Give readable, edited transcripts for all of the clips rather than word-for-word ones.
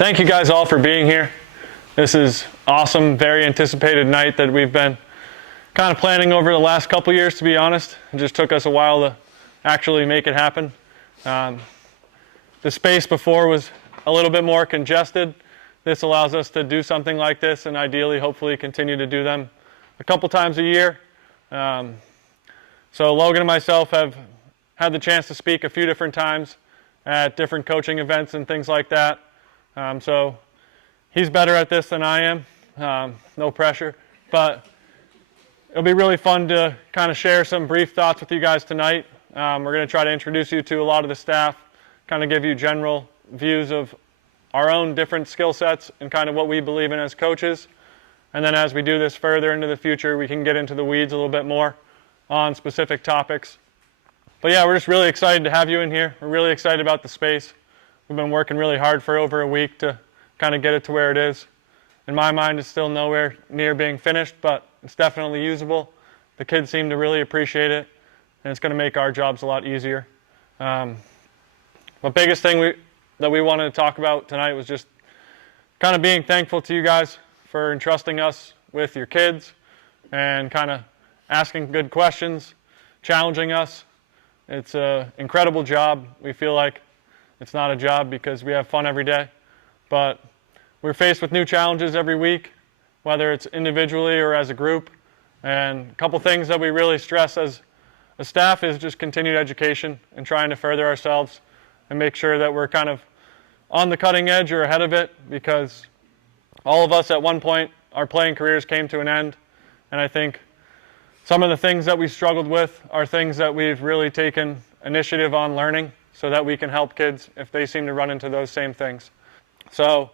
Thank you guys all for being here. This is awesome, very anticipated night that we've been kind of planning over the last couple years, to be honest. It just took us a while to actually make it happen. The space before was a little bit more congested. This allows us to do something like this and ideally, hopefully, continue to do them a couple times a year. So Logan and myself have had the chance to speak a few different times at different coaching events and things like that. So he's better at this than I am, no pressure. But it'll be really fun to kind of share some brief thoughts with you guys tonight. We're going to try to introduce you to a lot of the staff, kind of give you general views of our own different skill sets and kind of what we believe in as coaches. And then as we do this further into the future, we can get into the weeds a little bit more on specific topics. But yeah, we're just really excited to have you in here. We're really excited about the space. We've been working really hard for over a week to kind of get it to where it is. In my mind, it's still nowhere near being finished, but it's definitely usable. The kids seem to really appreciate it, and it's going to make our jobs a lot easier. The biggest thing that we wanted to talk about tonight was just kind of being thankful to you guys for entrusting us with your kids and kind of asking good questions, challenging us. It's an incredible job. We feel like it's not a job because we have fun every day, but we're faced with new challenges every week, whether it's individually or as a group. And a couple things that we really stress as a staff is just continued education and trying to further ourselves and make sure that we're kind of on the cutting edge or ahead of it, because all of us at one point, our playing careers came to an end. And I think some of the things that we struggled with are things that we've really taken initiative on learning so that we can help kids if they seem to run into those same things. So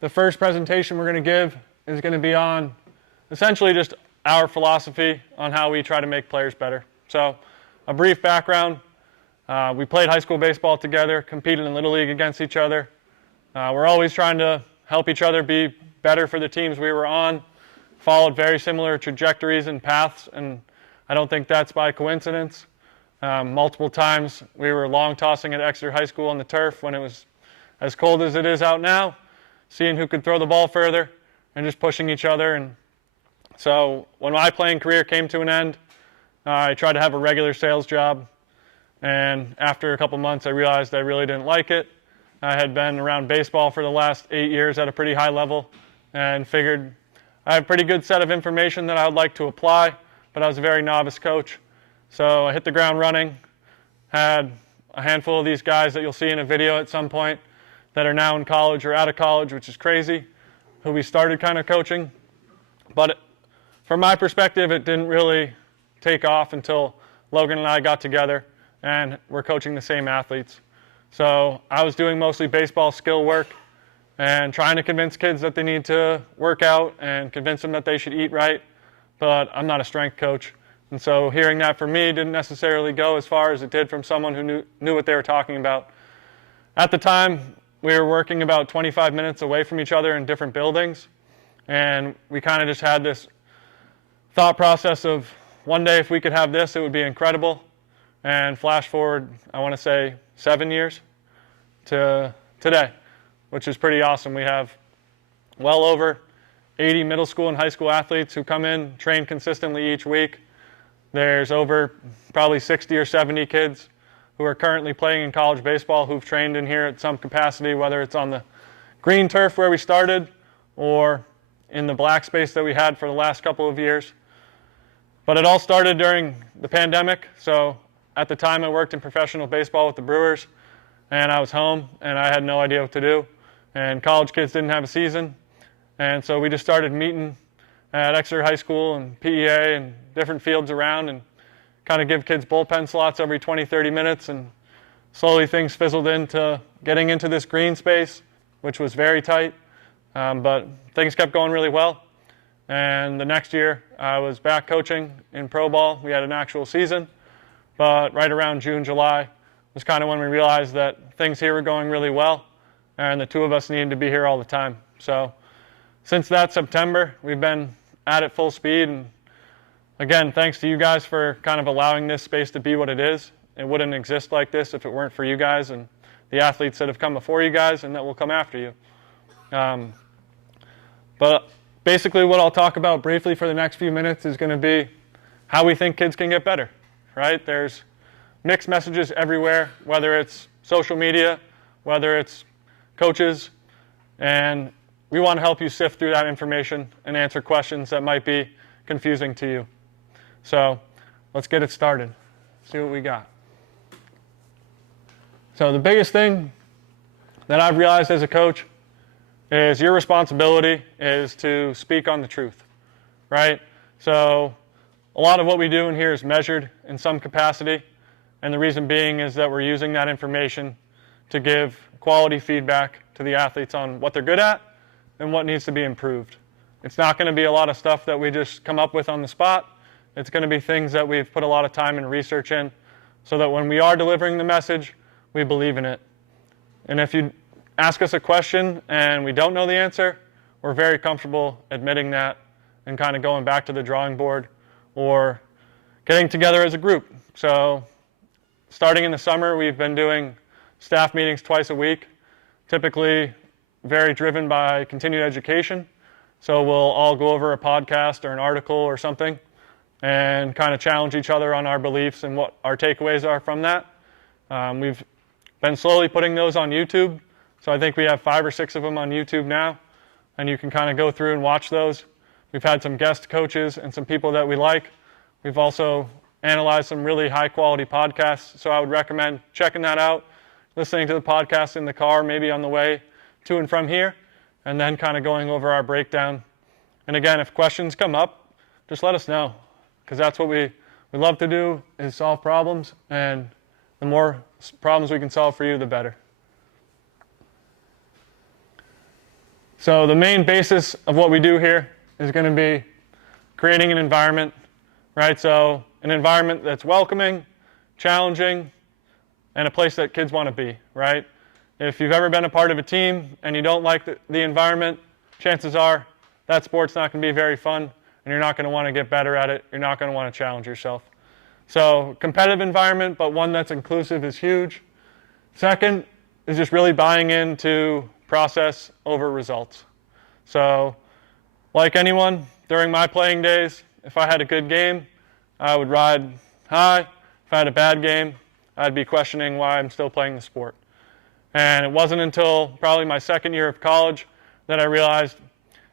the first presentation we're going to give is going to be on essentially just our philosophy on how we try to make players better. So a brief background. We played high school baseball together, competed in Little League against each other. We're always trying to help each other be better for the teams we were on, followed very similar trajectories and paths, and I don't think that's by coincidence. Multiple times we were long tossing at Exeter High School on the turf when it was as cold as it is out now, seeing who could throw the ball further and just pushing each other. And so when my playing career came to an end, I tried to have a regular sales job. And after a couple months, I realized I really didn't like it. I had been around baseball for the last 8 years at a pretty high level and figured I have a pretty good set of information that I would like to apply, but I was a very novice coach. So I hit the ground running, had a handful of these guys that you'll see in a video at some point that are now in college or out of college, which is crazy, who we started kind of coaching. But from my perspective, it didn't really take off until Logan and I got together and we're coaching the same athletes. So I was doing mostly baseball skill work and trying to convince kids that they need to work out and convince them that they should eat right, but I'm not a strength coach. And so hearing that from me didn't necessarily go as far as it did from someone who knew what they were talking about. At the time, we were working about 25 minutes away from each other in different buildings, and we kind of just had this thought process of one day if we could have this, it would be incredible. And flash forward, I want to say 7 years to today, which is pretty awesome. We have well over 80 middle school and high school athletes who come in, train consistently each week. There's over probably 60 or 70 kids who are currently playing in college baseball who've trained in here at some capacity, whether it's on the green turf where we started or in the black space that we had for the last couple of years. But it all started during the pandemic. So at the time I worked in professional baseball with the Brewers, and I was home and I had no idea what to do. And college kids didn't have a season. And so we just started meeting at Exeter High School and PEA and different fields around and kind of give kids bullpen slots every 20, 30 minutes. And slowly things fizzled into getting into this green space, which was very tight. But things kept going really well. And the next year I was back coaching in pro ball. We had an actual season. But right around June, July was kind of when we realized that things here were going really well and the two of us needed to be here all the time. So since that September, we've been at it full speed. And again, thanks to you guys for kind of allowing this space to be what it is. It wouldn't exist like this if it weren't for you guys and the athletes that have come before you guys and that will come after you. But basically what I'll talk about briefly for the next few minutes is going to be how we think kids can get better, right? There's mixed messages everywhere, whether it's social media, whether it's coaches, and we want to help you sift through that information and answer questions that might be confusing to you. So let's get it started. See what we got. So the biggest thing that I've realized as a coach is your responsibility is to speak on the truth, right? So a lot of what we do in here is measured in some capacity, and the reason being is that we're using that information to give quality feedback to the athletes on what they're good at and what needs to be improved. It's not going to be a lot of stuff that we just come up with on the spot. It's going to be things that we've put a lot of time and research in so that when we are delivering the message, we believe in it. And if you ask us a question and we don't know the answer, we're very comfortable admitting that and kind of going back to the drawing board or getting together as a group. So starting in the summer, we've been doing staff meetings twice a week, typically very driven by continued education. So we'll all go over a podcast or an article or something and kind of challenge each other on our beliefs and what our takeaways are from that. We've been slowly putting those on YouTube. So I think we have 5 or 6 of them on YouTube now, and you can kind of go through and watch those. We've had some guest coaches and some people that we like. We've also analyzed some really high-quality podcasts, so I would recommend checking that out, listening to the podcast in the car, maybe on the way to and from here, and then kind of going over our breakdown. And again, if questions come up, just let us know, because that's what we love to do, is solve problems, and the more problems we can solve for you, the better. So the main basis of what we do here is going to be creating an environment, right? So an environment that's welcoming, challenging, and a place that kids want to be, right? If you've ever been a part of a team and you don't like the environment, chances are that sport's not going to be very fun, and you're not going to want to get better at it. You're not going to want to challenge yourself. So competitive environment, but one that's inclusive is huge. Second is just really buying into process over results. So like anyone, during my playing days, if I had a good game, I would ride high. If I had a bad game, I'd be questioning why I'm still playing the sport. And it wasn't until probably my second year of college that I realized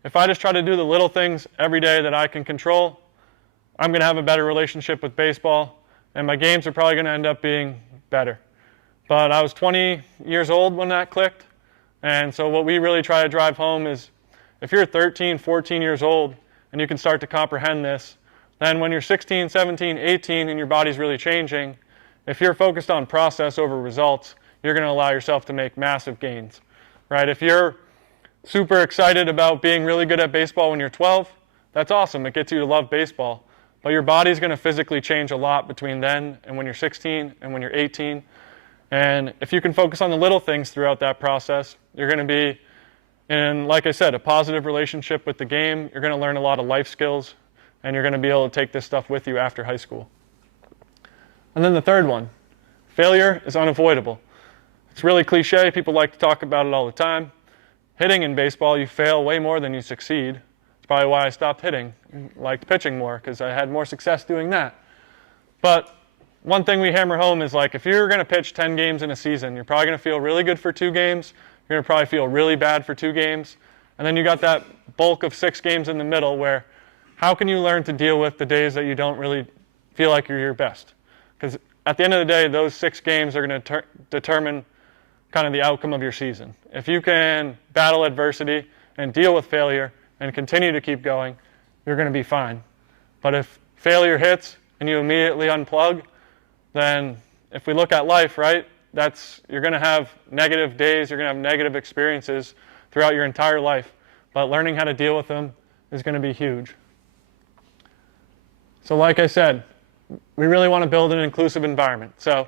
if I just try to do the little things every day that I can control, I'm going to have a better relationship with baseball, and my games are probably going to end up being better. But I was 20 years old when that clicked, and so what we really try to drive home is if you're 13, 14 years old and you can start to comprehend this, then when you're 16, 17, 18 and your body's really changing, if you're focused on process over results, you're going to allow yourself to make massive gains, right? If you're super excited about being really good at baseball when you're 12, that's awesome. It gets you to love baseball. But your body's going to physically change a lot between then and when you're 16 and when you're 18. And if you can focus on the little things throughout that process, you're going to be in, like I said, a positive relationship with the game. You're going to learn a lot of life skills, and you're going to be able to take this stuff with you after high school. And then the third one, failure is unavoidable. It's really cliche. People like to talk about it all the time. Hitting in baseball, you fail way more than you succeed. It's probably why I stopped hitting. I liked pitching more because I had more success doing that. But one thing we hammer home is like if you're going to pitch 10 games in a season, you're probably going to feel really good for 2 games. You're going to probably feel really bad for 2 games. And then you got that bulk of 6 games in the middle where how can you learn to deal with the days that you don't really feel like you're your best? Because at the end of the day, those 6 games are going to determine kind of the outcome of your season. If you can battle adversity and deal with failure and continue to keep going, you're going to be fine. But if failure hits and you immediately unplug, then if we look at life, right, you're going to have negative days, you're going to have negative experiences throughout your entire life. But learning how to deal with them is going to be huge. So like I said, we really want to build an inclusive environment. So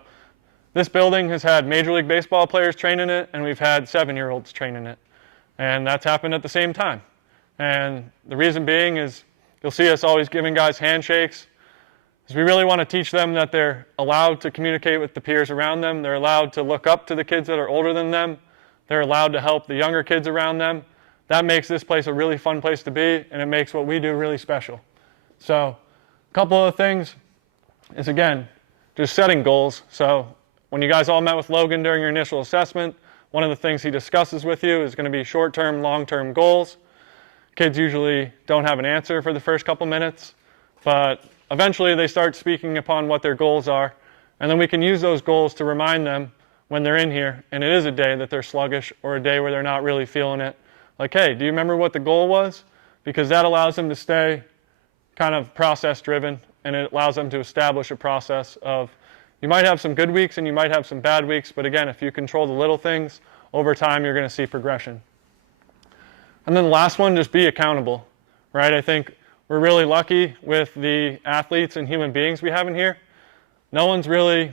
this building has had Major League Baseball players train in it, and we've had 7-year-olds train in it. And that's happened at the same time. And the reason being is you'll see us always giving guys handshakes, is we really want to teach them that they're allowed to communicate with the peers around them. They're allowed to look up to the kids that are older than them. They're allowed to help the younger kids around them. that makes this place a really fun place to be, and it makes what we do really special. So a couple of things is, again, just setting goals. So when you guys all met with Logan during your initial assessment, one of the things he discusses with you is going to be short-term, long-term goals. Kids usually don't have an answer for the first couple minutes, but eventually they start speaking upon what their goals are, and then we can use those goals to remind them when they're in here, and it is a day that they're sluggish or a day where they're not really feeling it. Like, hey, do you remember what the goal was? Because that allows them to stay kind of process-driven, and it allows them to establish a process of, you might have some good weeks and you might have some bad weeks, but again, if you control the little things, over time you're going to see progression. And then the last one, just be accountable, right? I think we're really lucky with the athletes and human beings we have in here. No one's really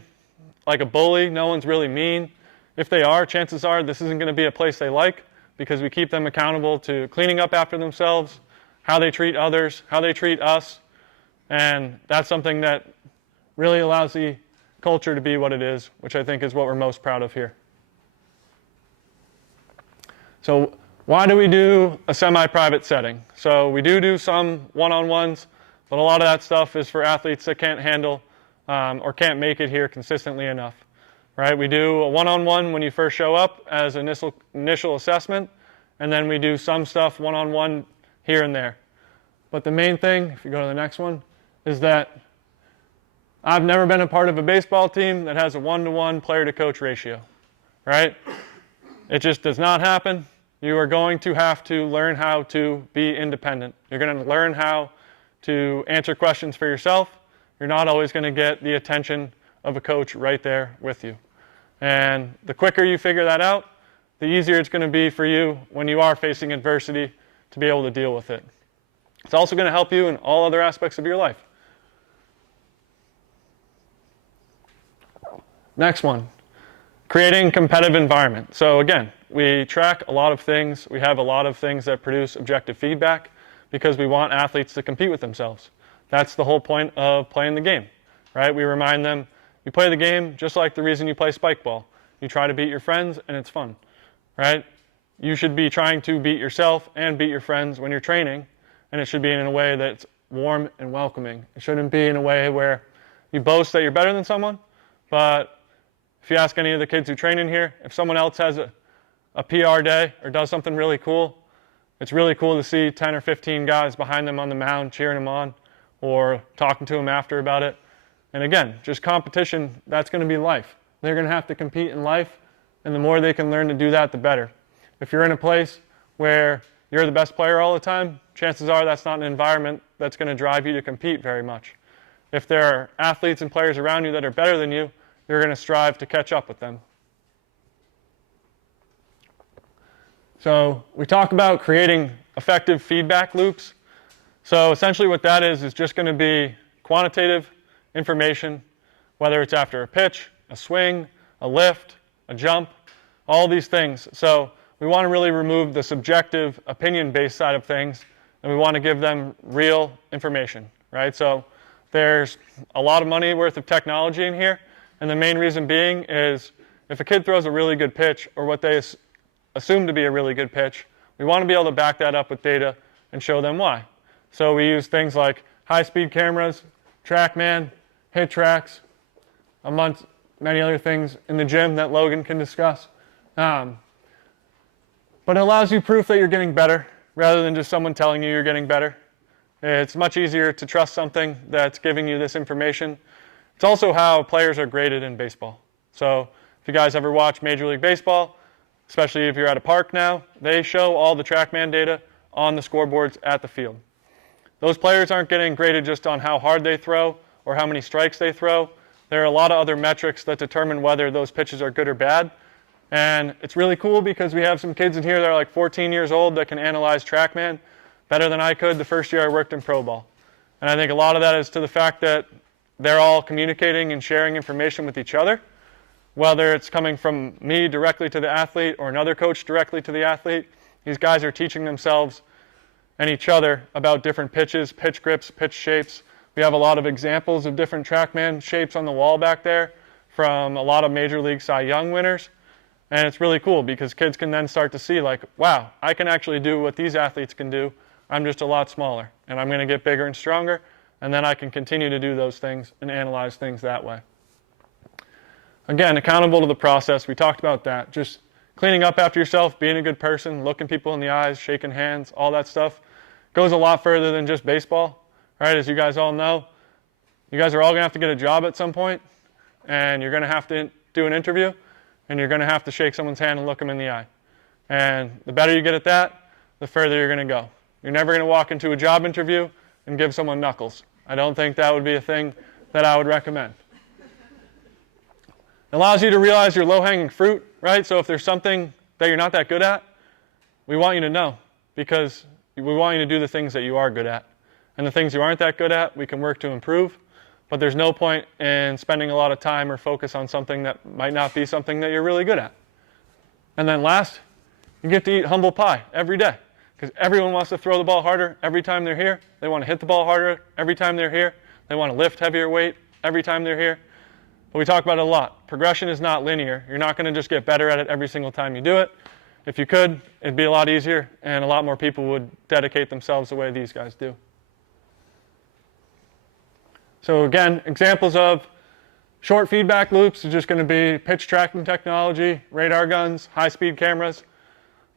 like a bully, no one's really mean. If they are, chances are this isn't going to be a place they like, because we keep them accountable to cleaning up after themselves, how they treat others, how they treat us, and that's something that really allows the culture to be what it is, which I think is what we're most proud of here. So why do we do a semi-private setting? So we do some one-on-ones, but a lot of that stuff is for athletes that can't handle or can't make it here consistently enough, right? We do a one-on-one when you first show up as initial assessment, and then we do some stuff one-on-one here and there. But the main thing, if you go to the next one, is that I've never been a part of a baseball team that has a one-to-one player-to-coach ratio, right? It just does not happen. You are going to have to learn how to be independent. You're going to learn how to answer questions for yourself. You're not always going to get the attention of a coach right there with you. And the quicker you figure that out, the easier it's going to be for you when you are facing adversity to be able to deal with it. It's also going to help you in all other aspects of your life. Next one, creating competitive environment. So again, we track a lot of things. We have a lot of things that produce objective feedback because we want athletes to compete with themselves. That's the whole point of playing the game, right? We remind them, you play the game just like the reason you play spike ball. You try to beat your friends and it's fun, right? You should be trying to beat yourself and beat your friends when you're training, and it should be in a way that's warm and welcoming. It shouldn't be in a way where you boast that you're better than someone, but if you ask any of the kids who train in here, if someone else has a PR day or does something really cool, it's really cool to see 10 or 15 guys behind them on the mound cheering them on or talking to them after about it. And again, just competition, that's going to be life. They're going to have to compete in life, and the more they can learn to do that, the better. If you're in a place where you're the best player all the time, chances are that's not an environment that's going to drive you to compete very much. If there are athletes and players around you that are better than you, you're going to strive to catch up with them. So we talk about creating effective feedback loops. So essentially what that is just going to be quantitative information, whether it's after a pitch, a swing, a lift, a jump, all these things. So we want to really remove the subjective opinion-based side of things, and we want to give them real information, right? So there's a lot of money worth of technology in here, and the main reason being is if a kid throws a really good pitch or what they assume to be a really good pitch, we want to be able to back that up with data and show them why. So we use things like high-speed cameras, TrackMan, hit tracks, amongst many other things in the gym that Logan can discuss. But it allows you proof that you're getting better rather than just someone telling you you're getting better. It's much easier to trust something that's giving you this information. It's also how players are graded in baseball. So if you guys ever watch Major League Baseball, especially if you're at a park now, they show all the TrackMan data on the scoreboards at the field. Those players aren't getting graded just on how hard they throw or how many strikes they throw. There are a lot of other metrics that determine whether those pitches are good or bad. And it's really cool because we have some kids in here that are like 14 years old that can analyze TrackMan better than I could the first year I worked in pro ball. And I think a lot of that is to the fact that they're all communicating and sharing information with each other, whether it's coming from me directly to the athlete or another coach directly to the athlete. These guys are teaching themselves and each other about different pitches, pitch grips, pitch shapes. We have a lot of examples of different TrackMan shapes on the wall back there from a lot of Major League Cy Young winners. And it's really cool because kids can then start to see like, wow, I can actually do what these athletes can do. I'm just a lot smaller, and I'm going to get bigger and stronger, and then I can continue to do those things and analyze things that way. Again, accountable to the process. We talked about that. Just cleaning up after yourself, being a good person, looking people in the eyes, shaking hands, all that stuff goes a lot further than just baseball, right? As you guys all know, you guys are all going to have to get a job at some point, and you're going to have to do an interview, and you're going to have to shake someone's hand and look them in the eye. And the better you get at that, the further you're going to go. You're never going to walk into a job interview and give someone knuckles. I don't think that would be a thing that I would recommend. It allows you to realize your low-hanging fruit, right? So if there's something that you're not that good at, we want you to know, because we want you to do the things that you are good at. And the things you aren't that good at, we can work to improve, but there's no point in spending a lot of time or focus on something that might not be something that you're really good at. And then last, you get to eat humble pie every day, because everyone wants to throw the ball harder every time they're here. They want to hit the ball harder every time they're here. They want to lift heavier weight every time they're here. But we talk about it a lot. Progression is not linear. You're not going to just get better at it every single time you do it. If you could, it'd be a lot easier, and a lot more people would dedicate themselves the way these guys do. So again, examples of short feedback loops is just going to be pitch tracking technology, radar guns, high-speed cameras.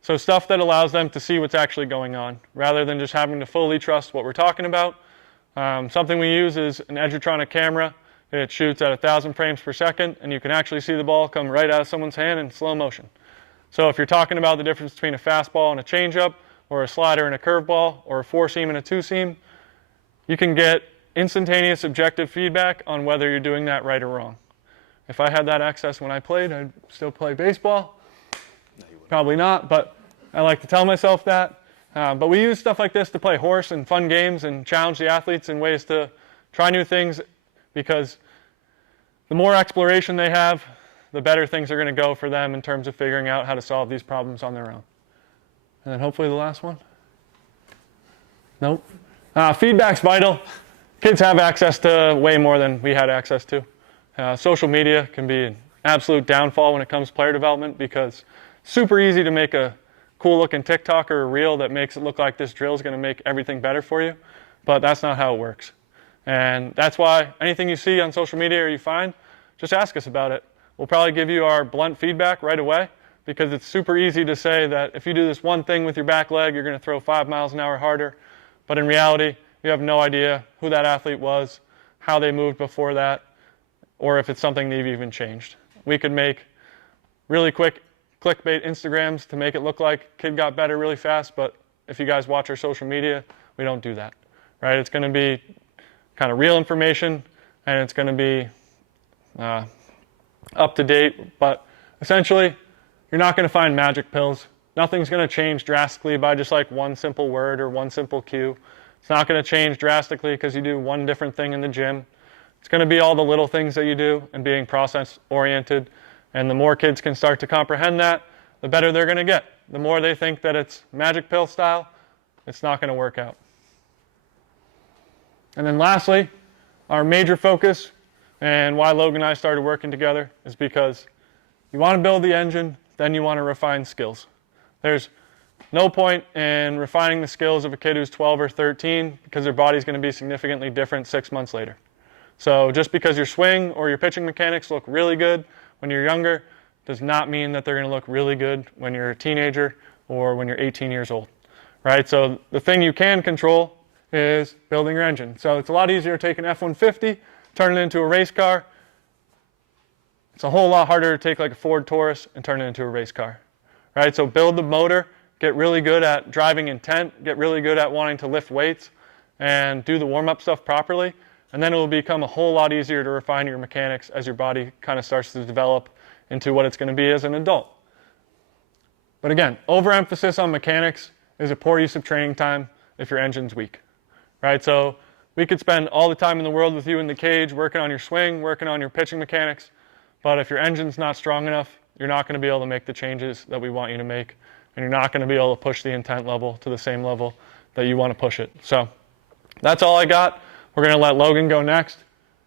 So stuff that allows them to see what's actually going on, rather than just having to fully trust what we're talking about. Something we use is an Edgertronic camera. It shoots at 1,000 frames per second, and you can actually see the ball come right out of someone's hand in slow motion. So if you're talking about the difference between a fastball and a changeup, or a slider and a curveball, or a four-seam and a two-seam, you can get instantaneous objective feedback on whether you're doing that right or wrong. If I had that access when I played, I'd still play baseball. No, probably not, but I like to tell myself that. But we use stuff like this to play horse and fun games and challenge the athletes in ways to try new things, because the more exploration they have, the better things are going to go for them in terms of figuring out how to solve these problems on their own. And then hopefully the last one. Nope. Feedback's vital. Kids have access to way more than we had access to. Social media can be an absolute downfall when it comes to player development, because it's super easy to make a cool looking TikTok or a reel that makes it look like this drill is going to make everything better for you, but that's not how it works. And that's why anything you see on social media or you find, just ask us about it. We'll probably give you our blunt feedback right away, because it's super easy to say that if you do this one thing with your back leg, you're going to throw 5 miles an hour harder. But in reality, you have no idea who that athlete was, how they moved before that, or if it's something they've even changed. We could make really quick clickbait Instagrams to make it look like kid got better really fast, but if you guys watch our social media, we don't do that, right? It's going to be kind of real information, and it's going to be up to date, but essentially, you're not going to find magic pills. Nothing's going to change drastically by just like one simple word or one simple cue. It's not going to change drastically because you do one different thing in the gym. It's going to be all the little things that you do and being process-oriented. And the more kids can start to comprehend that, the better they're going to get. The more they think that it's magic pill style, it's not going to work out. And then lastly, our major focus and why Logan and I started working together is because you want to build the engine, then you want to refine skills. There's no point in refining the skills of a kid who's 12 or 13 because their body's going to be significantly different 6 months later. So just because your swing or your pitching mechanics look really good when you're younger does not mean that they're going to look really good when you're a teenager or when you're 18 years old, right? So the thing you can control is building your engine. So it's a lot easier to take an F-150, turn it into a race car. It's a whole lot harder to take like a Ford Taurus and turn it into a race car, right? So build the motor, get really good at driving intent, get really good at wanting to lift weights, and do the warm-up stuff properly, and then it will become a whole lot easier to refine your mechanics as your body kind of starts to develop into what it's going to be as an adult. But again, overemphasis on mechanics is a poor use of training time if your engine's weak, right? So we could spend all the time in the world with you in the cage working on your swing, working on your pitching mechanics, but if your engine's not strong enough, you're not going to be able to make the changes that we want you to make, and you're not going to be able to push the intent level to the same level that you want to push it. So that's all I got. We're going to let Logan go next.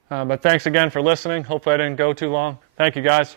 But thanks again for listening. Hopefully I didn't go too long. Thank you, guys.